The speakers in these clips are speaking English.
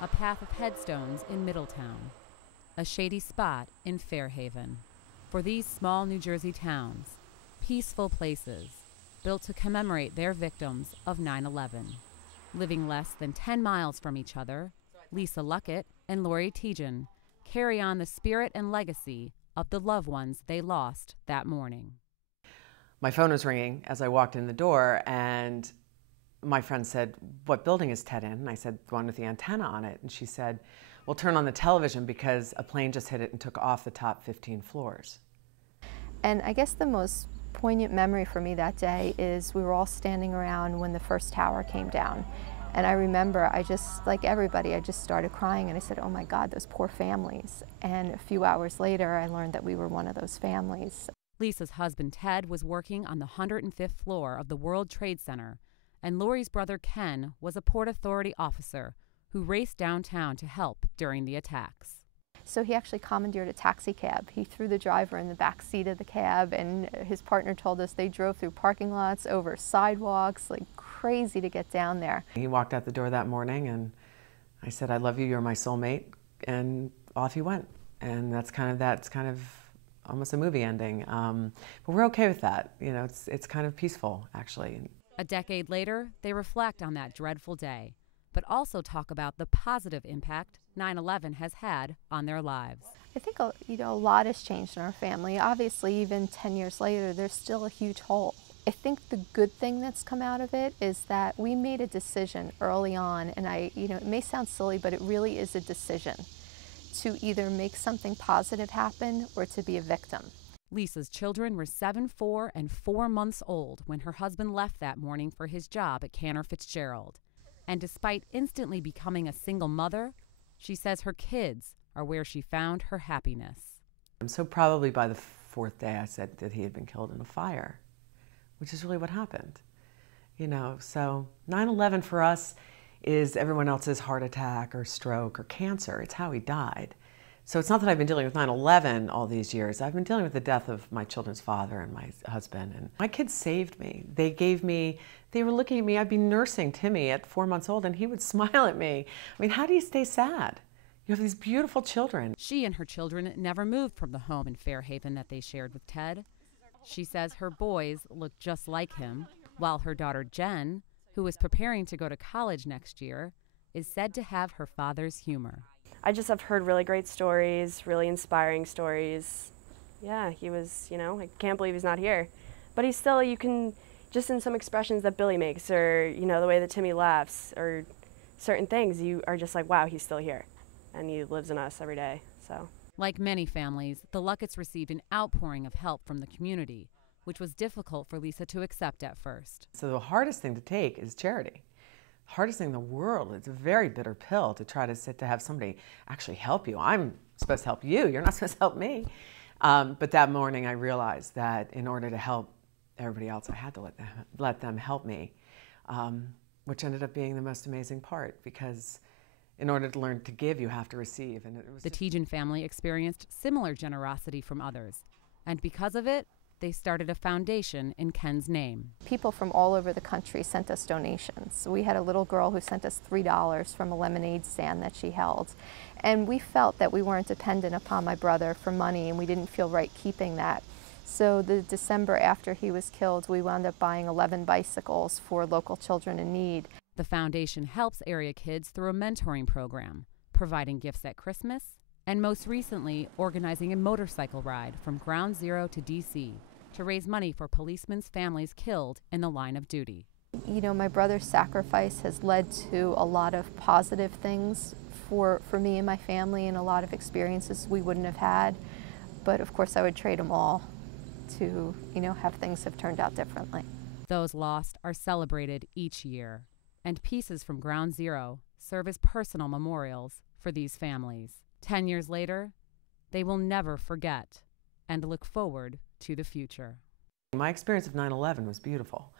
a path of headstones in Middletown, a shady spot in Fairhaven. For these small New Jersey towns, peaceful places built to commemorate their victims of 9/11. Living less than 10 miles from each other, Lisa Luckett and LAURIE TIETJEN carry on the spirit and legacy of the loved ones they lost that morning. My phone was ringing as I walked in the door, and my friend said, "What building is Ted in?" And I said, "The one with the antenna on it." And she said, "Well, turn on the television because a plane just hit it and took off the top 15 floors. And I guess the most poignant memory for me that day is we were all standing around when the first tower came down. And I remember I just, like everybody, I just started crying and I said, "Oh my God, those poor families." And a few hours later, I learned that we were one of those families. Lisa's husband Ted was working on the 105th floor of the World Trade Center, and Laurie's brother Ken was a Port Authority officer who raced downtown to help during the attacks. So he actually commandeered a taxi cab. He threw the driver in the back seat of the cab, and his partner told us they drove through parking lots, over sidewalks, like crazy to get down there. He walked out the door that morning and I said, "I love you, you're my soulmate," and off he went. And that's kind of almost a movie ending. But we're okay with that. You know, it's kind of peaceful, actually. A decade later, they reflect on that dreadful day, but also talk about the positive impact 9/11 has had on their lives. I think a lot has changed in our family. Obviously, even 10 years later, there's still a huge hole. I think the good thing that's come out of it is that we made a decision early on, and it may sound silly, but it really is a decision to either make something positive happen or to be a victim. Lisa's children were 7, 4, and 4 months old when her husband left that morning for his job at Cantor Fitzgerald. And despite instantly becoming a single mother, she says her kids are where she found her happiness. So probably by the 4th day I said that he had been killed in a fire, which is really what happened. You know, so 9/11 for us is everyone else's heart attack or stroke or cancer. It's how he died. So it's not that I've been dealing with 9/11 all these years. I've been dealing with the death of my children's father and my husband. And my kids saved me. They were looking at me. I'd be nursing Timmy at 4 months old and he would smile at me. I mean, how do you stay sad? You have these beautiful children. She and her children never moved from the home in Fairhaven that they shared with Ted. She says her boys look just like him, while her daughter Jen, who is preparing to go to college next year, is said to have her father's humor. I just have heard really great stories, really inspiring stories. Yeah, he was, I can't believe he's not here. But he's still, you can, just in some expressions that Billy makes, or, the way that Timmy laughs, or certain things, you are just like, wow, he's still here. And he lives in us every day, so. Like many families, the Lucketts received an outpouring of help from the community, which was difficult for Lisa to accept at first. So the hardest thing to take is charity. The hardest thing in the world. It's a very bitter pill to try to have somebody actually help you. I'm supposed to help you. You're not supposed to help me. But that morning I realized that in order to help everybody else, I had to let them help me, which ended up being the most amazing part, because in order to learn to give, you have to receive. And the TIETJEN family experienced similar generosity from others, and because of it, they started a foundation in Ken's name. People from all over the country sent us donations. We had a little girl who sent us $3 from a lemonade stand that she held. And we felt that we weren't dependent upon my brother for money, and we didn't feel right keeping that. So the December after he was killed, we wound up buying 11 bicycles for local children in need. The foundation helps area kids through a mentoring program, providing gifts at Christmas, and most recently, organizing a motorcycle ride from Ground Zero to D.C. to raise money for policemen's families killed in the line of duty. My brother's sacrifice has led to a lot of positive things for me and my family, and a lot of experiences we wouldn't have had. But of course I would trade them all to, have things have turned out differently. Those lost are celebrated each year, and pieces from Ground Zero serve as personal memorials for these families. 10 years later, they will never forget and look forward to the future. My experience of 9/11 was beautiful.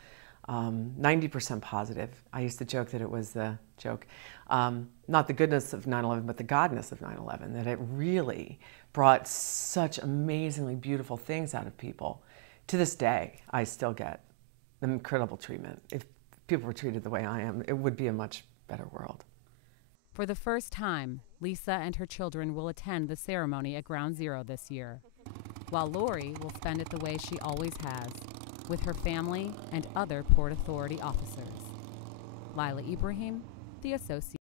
90% positive. I used to joke that it was the joke, not the goodness of 9/11, but the godness of 9/11, that it really brought such amazingly beautiful things out of people. To this day, I still get incredible treatment. If people were treated the way I am, it would be a much better world. For the first time, Lisa and her children will attend the ceremony at Ground Zero this year, while Laurie will spend it the way she always has, with her family and other Port Authority officers. Lila Ibrahim, The Associated.